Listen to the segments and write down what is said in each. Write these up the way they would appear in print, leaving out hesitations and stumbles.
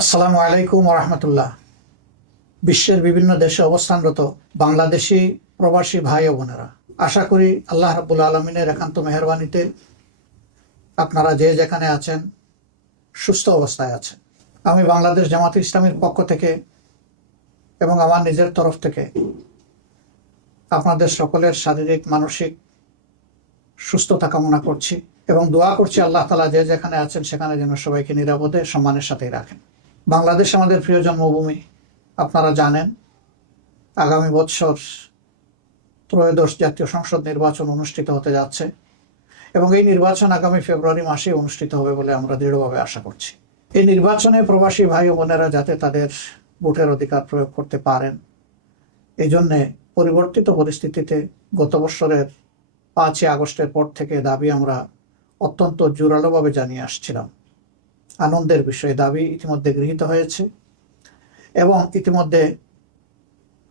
আসসালামু আলাইকুম রহমতুল্লাহ। বিশ্বের বিভিন্ন দেশে অবস্থানরত বাংলাদেশি প্রবাসী ভাই ও বোনেরা, আশা করি আল্লাহ রাব্বুল আলমিনের একান্ত মেহরবানিতে আপনারা যে যেখানে আছেন সুস্থ অবস্থায় আছেন। আমি বাংলাদেশ জামাতে ইসলামীর পক্ষ থেকে এবং আমার নিজের তরফ থেকে আপনাদের সকলের শারীরিক মানসিক সুস্থতা কামনা করছি এবং দোয়া করছি আল্লাহ তাআলা যে যেখানে আছেন সেখানে যেন সবাইকে নিরাপদে সম্মানের সাথেই রাখেন। বাংলাদেশ আমাদের প্রিয় জন্মভূমি। আপনারা জানেন আগামী বছর ত্রয়োদশ জাতীয় সংসদ নির্বাচন অনুষ্ঠিত হতে যাচ্ছে এবং এই নির্বাচন আগামী ফেব্রুয়ারি মাসে অনুষ্ঠিত হবে বলে আমরা দৃঢ়ভাবে আশা করছি। এই নির্বাচনে প্রবাসী ভাই ও বোনেরা যাতে তাদের ভোটের অধিকার প্রয়োগ করতে পারেন, এই জন্যে পরিবর্তিত পরিস্থিতিতে গত বছরের 5ই আগস্টের পর থেকে দাবি আমরা অত্যন্ত জোরালোভাবে জানিয়ে আসছিলাম। আনন্দের বিষয়ে দাবি ইতিমধ্যে গৃহীত হয়েছে এবং ইতিমধ্যে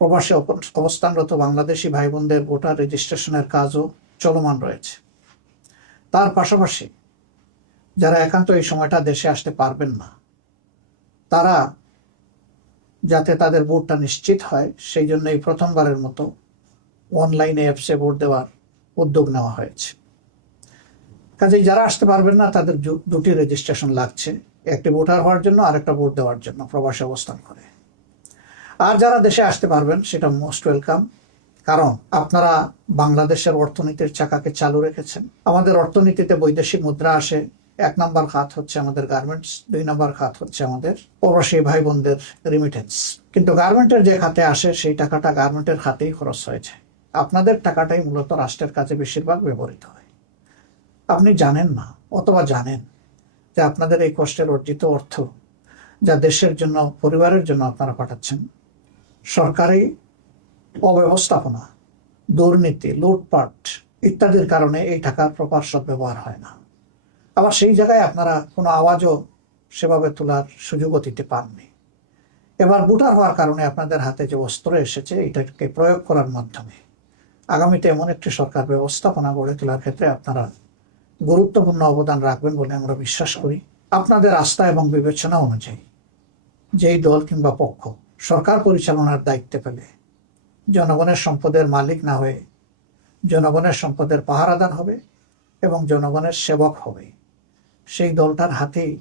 প্রবাসে অবস্থানরত বাংলাদেশি ভাই বোনদের ভোটার রেজিস্ট্রেশনের কাজও চলমান রয়েছে। তার পাশাপাশি যারা একান্ত এই সময়টা দেশে আসতে পারবেন না, তারা যাতে তাদের ভোটটা নিশ্চিত হয় সেই জন্য এই প্রথমবারের মতো অনলাইনে অ্যাপসে ভোট দেওয়ার উদ্যোগ নেওয়া হয়েছে। কাজেই যারা আসতে পারবেন না তাদের দুটি রেজিস্ট্রেশন লাগছে, একটি ভোটার হওয়ার জন্য আর একটা ভোট দেওয়ার জন্য প্রবাসে অবস্থান করে। আর যারা দেশে আসতে পারবেন সেটা মোস্ট ওয়েলকাম, কারণ আপনারা বাংলাদেশের অর্থনীতির চাকাকে চালু রেখেছেন। আমাদের অর্থনীতিতে বৈদেশিক মুদ্রা আসে, 1 নম্বর খাত হচ্ছে আমাদের গার্মেন্টস, 2 নম্বর খাত হচ্ছে আমাদের প্রবাসী ভাই বোনদের রিমিটেন্স। কিন্তু গার্মেন্টের যে খাতে আসে সেই টাকাটা গার্মেন্টের খাতেই খরচ হয়েছে, আপনাদের টাকাটাই মূলত রাষ্ট্রের কাছে বেশিরভাগ ব্যবহৃত হয়। আপনি জানেন না অথবা জানেন যে আপনাদের এই কষ্টের অর্জিত অর্থ যা দেশের জন্য পরিবারের জন্য আপনারা পাঠাচ্ছেন, সরকারি অব্যবস্থাপনা, দুর্নীতি, লুটপাট ইত্যাদির কারণে এই টাকার প্রপার সদ্ব্যবহার হয় না। আবার সেই জায়গায় আপনারা কোনো আওয়াজও সেভাবে তোলার সুযোগও দিতে পাননি। এবার ভোটার হওয়ার কারণে আপনাদের হাতে যে অস্ত্র এসেছে এটাকে প্রয়োগ করার মাধ্যমে আগামীতে এমন একটি সরকার ব্যবস্থাপনা গড়ে তোলার ক্ষেত্রে আপনারা গুরুত্বপূর্ণ অবদান রাখবেন বলে আমরা বিশ্বাস করি। আপনাদের আস্থা এবং বিবেচনা অনুযায়ী যেই দল কিংবা পক্ষ সরকার পরিচালনার দায়িত্বে পেলে জনগণের সম্পদের মালিক না হয়ে জনগণের সম্পদের পাহারাদার হবে এবং জনগণের সেবক হবে, সেই দলটার হাতেই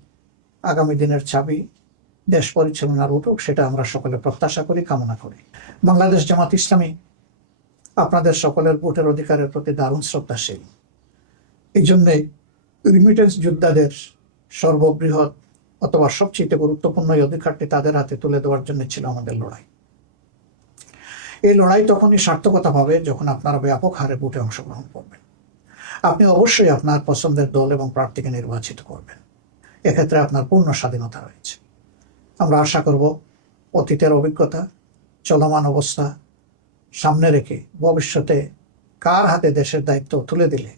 আগামী দিনের চাবি দেশ পরিচালনার উঠুক, সেটা আমরা সকলে প্রত্যাশা করি, কামনা করি। বাংলাদেশ জামাত ইসলামী আপনাদের সকলের ভোটের অধিকারের প্রতি দারুণ শ্রদ্ধাশীল। এই জন্যে রিমিটেন্স যোদ্ধাদের সর্ববৃহৎ অথবা সবচেয়ে গুরুত্বপূর্ণ এই অধিকারটি তাদের হাতে তুলে দেওয়ার জন্য ছিল আমাদের লড়াই। এই লড়াই তখনই সার্থকতা পাবে যখন আপনারা ব্যাপক হারে ভোটে অংশগ্রহণ করবেন। আপনি অবশ্যই আপনার পছন্দের দল এবং প্রার্থীকে নির্বাচিত করবেন, এক্ষেত্রে আপনার পূর্ণ স্বাধীনতা রয়েছে। আমরা আশা করব অতীতের অভিজ্ঞতা, চলমান অবস্থা সামনে রেখে ভবিষ্যতে কার হাতে দেশের দায়িত্ব তুলে দিলে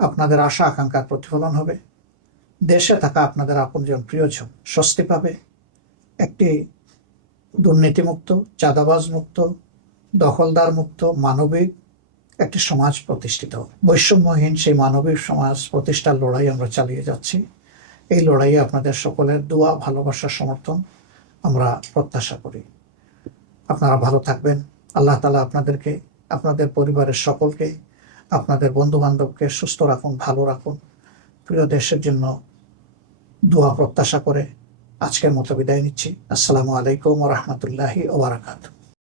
আপনাদের আশা আকাঙ্ক্ষার প্রতিফলন হবে, দেশে থাকা আপনাদের আপনজন প্রিয়জন স্বস্তি পাবে, একটি দুর্নীতিমুক্ত, চাঁদাবাজ মুক্ত, দখলদার মুক্ত, মানবিক একটি সমাজ প্রতিষ্ঠিত, বৈষম্যহীন সেই মানবিক সমাজ প্রতিষ্ঠার লড়াই আমরা চালিয়ে যাচ্ছি। এই লড়াইয়ে আপনাদের সকলের দোয়া, ভালোবাসার সমর্থন আমরা প্রত্যাশা করি। আপনারা ভালো থাকবেন। আল্লাহ তাআলা আপনাদেরকে, আপনাদের পরিবারের সকলকে, আপনাদের বন্ধু বান্ধবকে সুস্থ রাখুন, ভালো রাখুন। প্রিয় দেশের জন্য দোয়া প্রত্যাশা করে আজকের মতো বিদায় নিচ্ছি। আসসালামু আলাইকুম ওয়া রাহমাতুল্লাহি ওয়া বারাকাতুহু।